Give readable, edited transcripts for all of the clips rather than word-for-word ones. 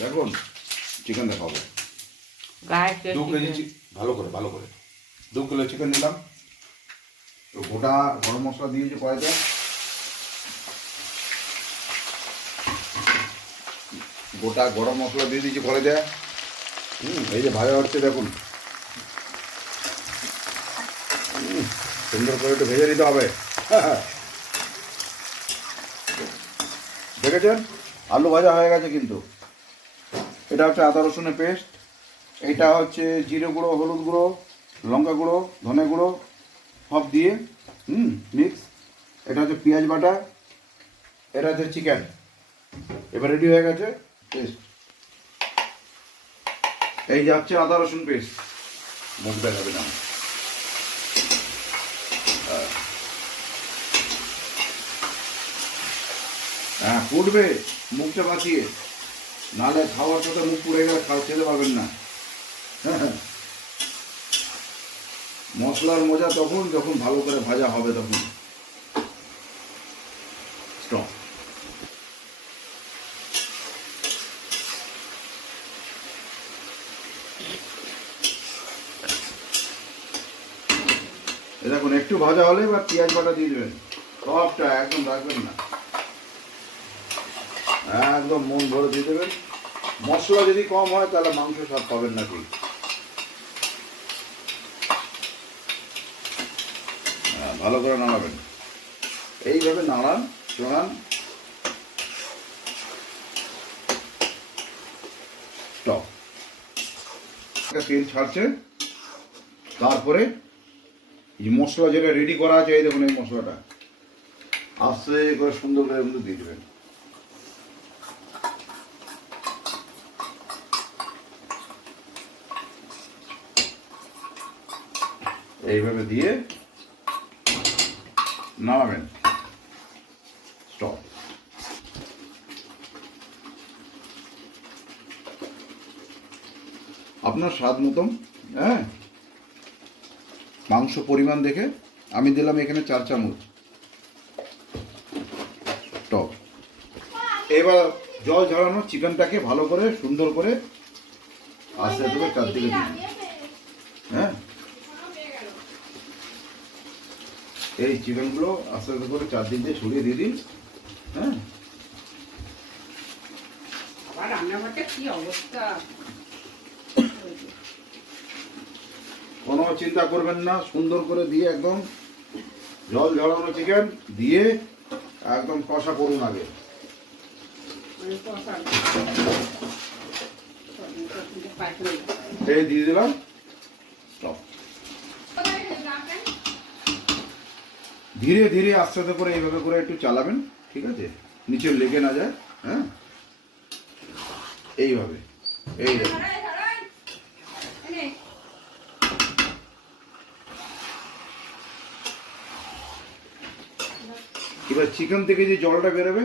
দেখুন চিকেন দেখাবো। 2 কেজি ভালো করে 2 কিলো চিকেন নিলাম। তো গোটা গরম মশলা দিয়েছি কড়াইতে, গোটা গরম মশলা দিয়ে দিয়েছি কড়াইতে। এই যে ভাজা হচ্ছে দেখুন, সুন্দর করে একটু ভেজে নিতে হবে। দেখেছেন আলু ভাজা হয়ে গেছে কিন্তু। এটা হচ্ছে আদা রসুনের পেস্ট, এইটা হচ্ছে জিরে গুঁড়ো, হলুদ গুঁড়ো, লঙ্কা গুঁড়ো, ধনে গুঁড়ো সব দিয়ে মিক্স। এটা হচ্ছে পেঁয়াজ বাটা, এটা হচ্ছে চিকেন। এবার রেডি হয়ে গেছে পেস্ট। এই যাচ্ছে আদা রসুন পেস্ট, মুখ দেখাবে না। হ্যাঁ ফুটবে, মুখটা বাঁচিয়ে, নাহলে খাওয়ার সাথে মুখ পুড়ে গেলে খেতে পারবেন না। মশলার মজা তখন যখন ভালো করে ভাজা হবে, তখন স্টপ। দেখুন একটু ভাজা হলে বা পেঁয়াজ বাটা দিয়ে দেবেন, সবটা একদম রাখবেন না, একদম মন ভরে দিয়ে দেবেন। মশলা যদি কম হয় তাহলে মাংস স্বাদ পাবেন না ঠিক। ভালো করে নাড়াবেন, এইভাবে নাড়ান চড়ান। স্টপ। তেল ছাড়ছে, তারপরে এই মশলা যেটা রেডি করা আছে, এই দেখুন এই মশলাটা আস্তে করে সুন্দর করে কিন্তু দিয়ে দেবেন। এইভাবে দিয়ে নাড়াবেন। স্টপ। আপনার স্বাদ মতন, হ্যাঁ, মাংস পরিমাণ দেখে আমি দিলাম এখানে 4 চামচ। টক। এবার জল ঝরানো চিকেনটাকে ভালো করে সুন্দর করে আস্তে আস্তে করে চারদিকে দিন। হ্যাঁ, এই চিকেনগুলো আস্তে আস্তে করে চারদিক দিয়ে ছড়িয়ে দিয়ে দিন। হ্যাঁ, কোনো চিন্তা করবেন না, সুন্দর করে দিয়ে একদম জল ঝরানো চিকেন দিয়ে একদম কষা করুন আগে। এই দিয়ে দিলাম। স্টপ। ধীরে ধীরে আস্তে আস্তে করে এইভাবে করে একটু চালাবেন, ঠিক আছে, নিচে লেগে না যায়। হ্যাঁ, এইভাবে এই এবার চিকেন থেকে যে জলটা বেরোবে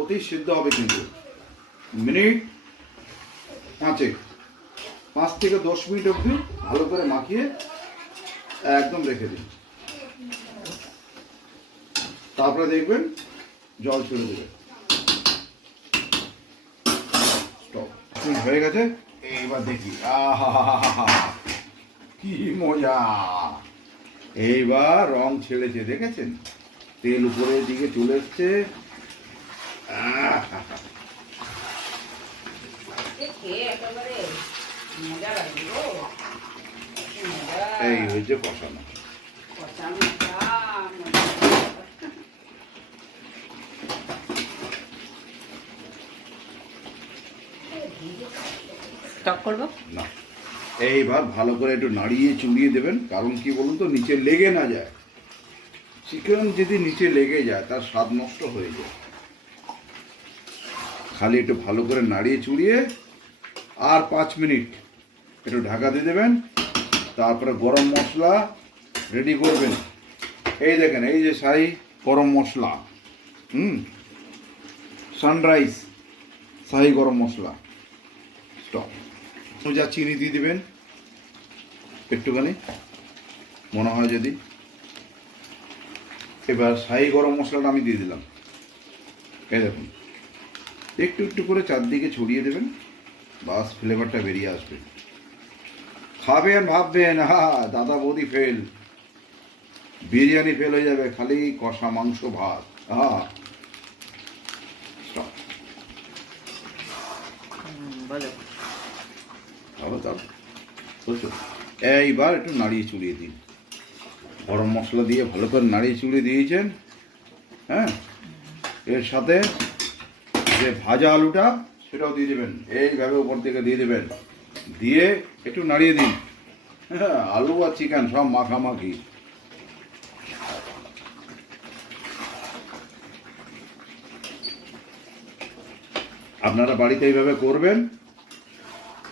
অতি সিদ্ধ হবে, কিন্তু মিনিট 5 থেকে 10 মিনিট অবধি ভালো করে মাখিয়ে একদম রেখে দিন। তারপরে দেখবেন জল ছেড়ে দেবে। স্টপ। হয়ে গেছে। এইবার দেখি, আহা কি মজা! এইবার রং ছেড়েছে, দেখেছেন, তেল উপরের দিকে চলে এসছে। এই হয়েছে কষানো। না, এইবার ভালো করে একটু নাড়িয়ে চুড়িয়ে দেবেন, কারণ কি বলুন তো, নিচে লেগে না যায়। চিকেন যদি নিচে লেগে যায় তার স্বাদ নষ্ট হয়ে যায়। খালি একটু ভালো করে নাড়িয়ে চুড়িয়ে আর 5 মিনিট একটু ঢাকা দিয়ে দেবেন। তারপরে গরম মশলা রেডি করবেন। এই দেখেন, এই যে শাহি গরম মশলা, সানরাইজ শাহি গরম মশলা। স্টপ। যা চিনি দিয়ে দেবেন একটুখানি মনে হয় যদি। এবার শাহি গরম মশলাটা আমি দিয়ে দিলাম। এই দেখুন, একটু একটু করে চারদিকে ছড়িয়ে দেবেন। বাস ফ্লেভারটা বেরিয়ে আসবে। খাবেন ভাববেন দাদা বৌদি ফেল, বিরিয়ানি ফেল হয়ে যাবে, খালি কষা মাংস ভাত। এইবার একটু নাড়িয়ে চুড়িয়ে দিন, গরম মশলা দিয়ে ভালো করে নাড়িয়ে চুড়িয়ে দিয়েছেন। হ্যাঁ, এর সাথে যে ভাজা আলুটা সেটাও দিয়ে দেবেন, এইভাবে উপর থেকে দিয়ে দেবেন, দিয়ে একটু নাড়িয়ে দিন। হ্যাঁ, আলু আর চিকেন সব মাখামাখি। আপনারা বাড়িতে এইভাবে করবেন,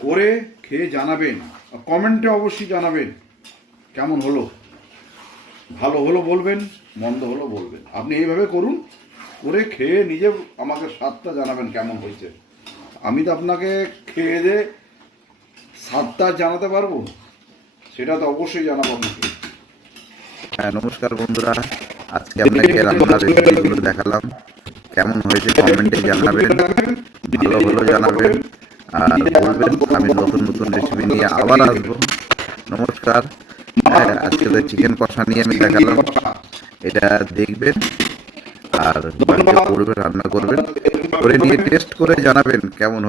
করে খেয়ে জানাবেন, কমেন্টে অবশ্যই জানাবেন কেমন হলো। ভালো হলো বলবেন, মন্দ হলো বলবেন। আপনি এইভাবে করুন, করে খেয়ে নিজে আমাকে স্বাদটা জানাবেন কেমন হয়েছে। আমি তো আপনাকে খেয়ে দিয়ে স্বাদটা জানাতে পারবো, সেটা তো অবশ্যই জানাবো আপনাকে। হ্যাঁ, নমস্কার বন্ধুরা, আজকে আপনাকে রান্নার রেসিপিগুলো দেখালাম। কেমন হয়েছে কমেন্টে জানাবেন, ভালো হলো জানাবেন, আর বলবেন আমি নতুন নতুন রেসিপি নিয়ে আবার আসবো। নমস্কার। হ্যাঁ, আজকে তো চিকেন কষা নিয়ে আমি দেখালাম, এটা দেখবেন আর বাড়িতে করবেন, রান্না করবেন, করে নিয়ে টেস্ট করে জানাবেন কেমন